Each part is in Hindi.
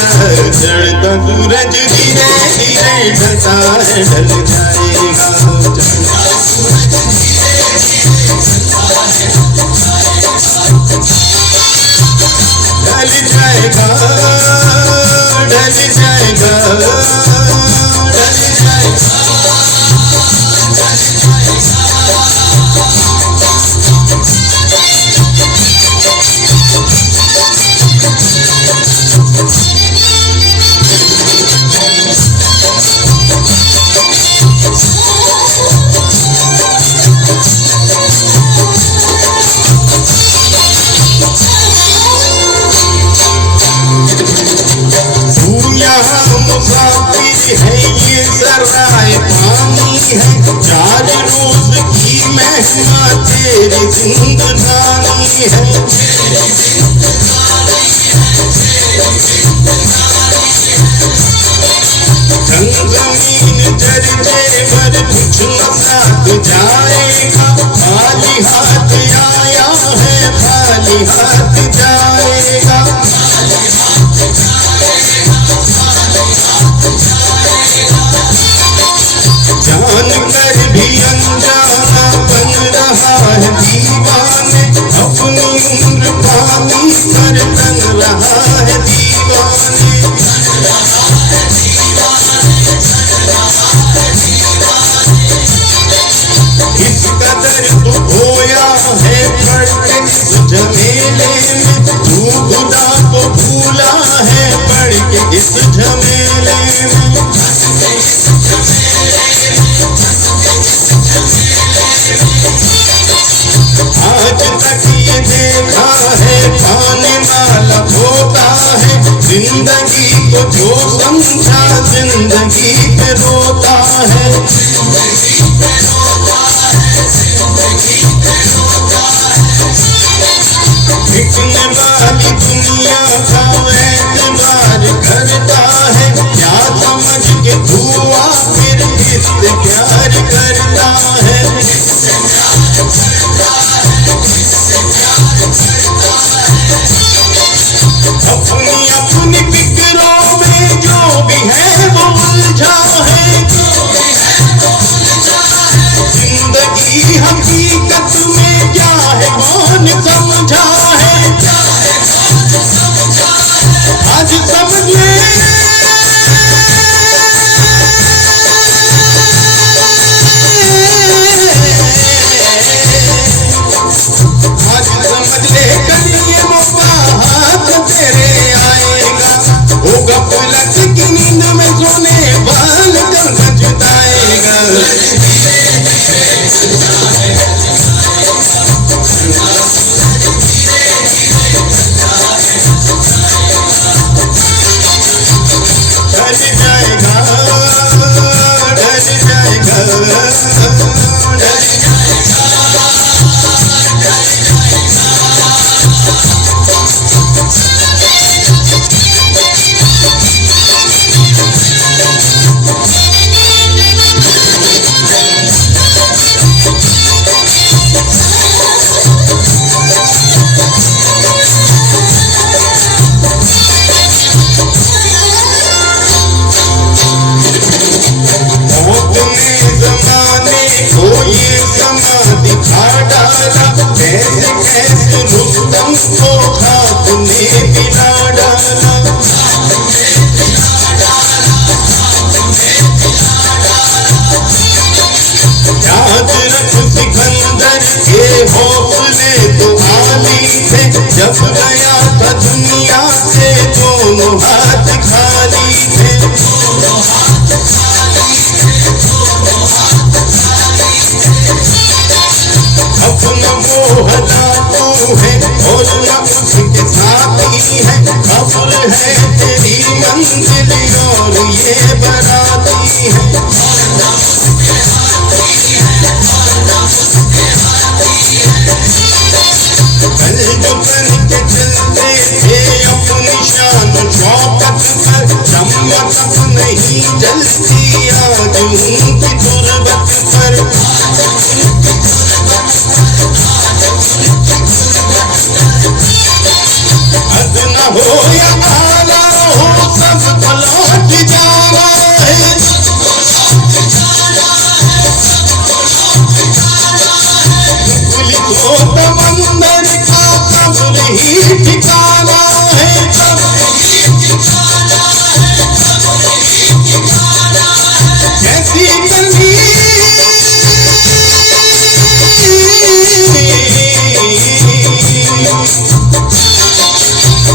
चढ़ता सूरज धीरे धीरे ढलता है ढल जाएगा। ढल जाएगा ढल जाएगा ढल जाएगा। मुसाफिर है ये जराए पानी है, 4 रोज की मेहमान तेरी जिंदगानी है। जमीन जर्जे पर कुछ न साथ जाएगा, खाली हाथ आया है खाली हाथ जाएगा। जान कर भी अनजाना बन रहा है दीवाने, अपनी उम्र पानी पर तन रहा है दीवाने। इस कदर तो खोया है पढ़ के झमेले में, तू खुदा को भूला है पढ़ के इस झमेले में। आज तक ये देखा है पानी वाला होता है, जिंदगी को जो समझा जिंदगी पे रोता है। बिकने वाली दुनिया का एतबार करता है, क्या समझ के दुआ फिर इससे प्यार करता है। अपनी अपनी फिक्रों में जो भी है वो उलझा है, जिंदगी हकीकत में क्या है कौन समझा है। आज समझ ले आज समझ ले कल ये मौका हाथ तेरे आएगा, होगा पलक की नींद में सोने बाल कर जुदाएगा। ढल जाएगा ढल जाएगा ढल कैसे रुस्तम को खाक ने मिला डाला। याद रख सिकंदर के हौसले तो आली थे, जब गया था दुनिया से दोनों हाथ खाली थे। अपना वो हलाकू है और न उसके साथी है, खबर है तेरी मंजिल और ये बराती है। कल जो बन के चलते थे अपनी शान शौकत पर, चमक नहीं जलती आज उनकी तुरबत पर। हो या आला हो ही ठिकाना है, कैसी गर्मी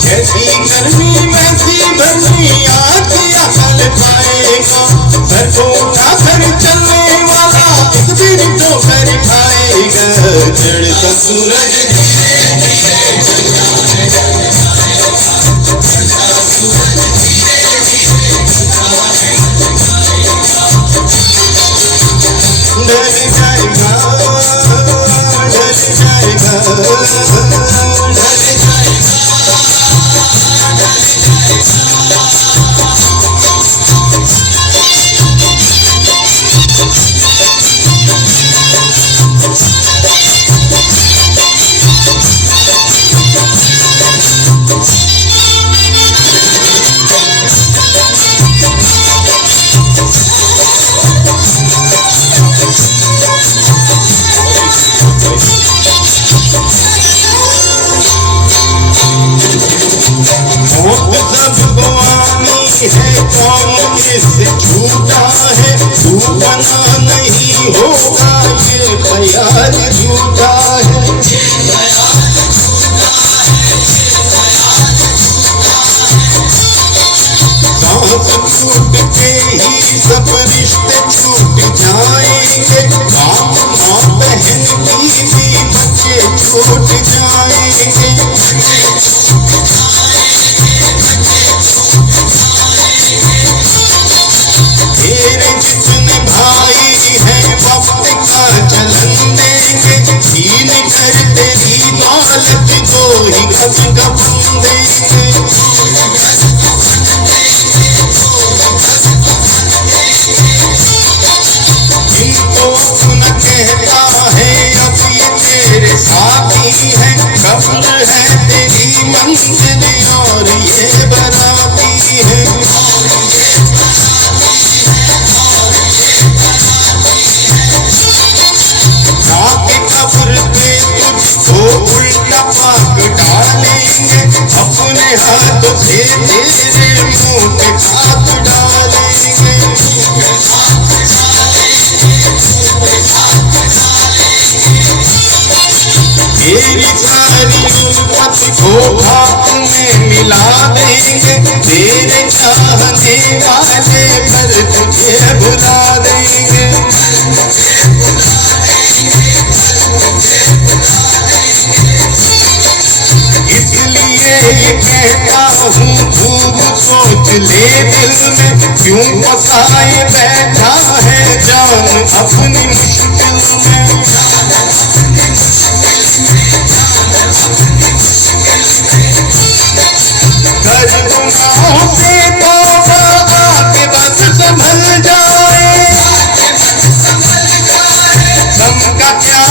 कैसी गर्मी वैसी भरनी आज या कल पाएगा। सर को उठाकर चलने वाला एक दिन तो कर खाएगा। चढ़ता सूरज ढल जाएगा, ढल जाएगा, ढल जाएगा। सबको आनी है, कौन इससे झूठा है, झूठना नहीं होगा ये ख्याल झूठा है। सांस छूटते ही सब रिश्ते छूट जाएंगे। बाप माँ बहन बीवी बच्चे छूट जाएंगे। तेरे जितने भाई हैं वक्त का चलन देंगे। छीन कर तेरी दौलत को ही गम देंगे। जिनको अपना कहता है अब ये तेरे साथी है। कब्र है तेरी मंजिल और ये बराती है। जाके कब्र पे तुझको उल्टा पाक डालेंगे। अपने हाथ से तेरे मुंह पे हाथ डालेंगे। तेरी सारी उल्फत को खाक में मिला देंगे। तेरे चाहने वाले पर तुझे भुला देंगे। इसलिए ये कहता हूँ खूब सोच ले दिल में। क्यों फंसाए बैठा है जान अपनी मुश्किल में। कर गुनाहों से तौबा आके बस संभल जाए। गम का क्या